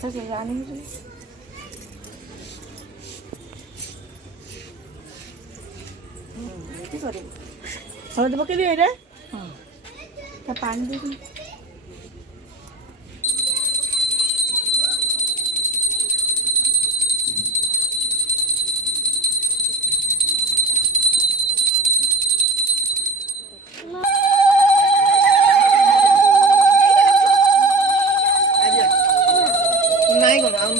사실 안 해줘. ଏମିତି କରିବୁ। ହଳଦୀ ପକେଇବି ଏଇଟା? ହଁ। ତା ପାଣି ଦେଇକି ନାଇଁ କଣ ଆଉ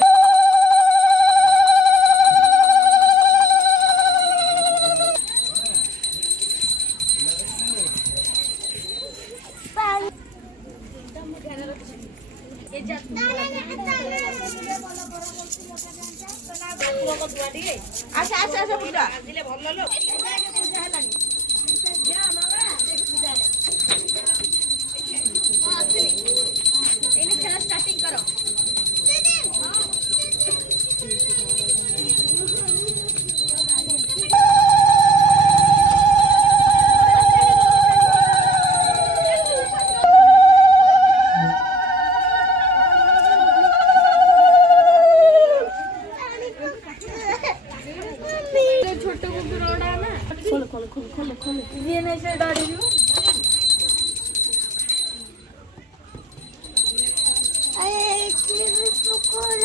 ଆସ ଆସ ଆସ ପୂଜା ଆସିଲେ ଭଲ ଲୋ ପୂଜା ହେଲାଣି ଏଇନେ ଖେଳ ଷ୍ଟାର୍ଟିଂ କର छोट कुकुर ओडा ना खोल खोल खोल खोल खोल ये नहीं से डाड़ी दियो अरे ये कुकुर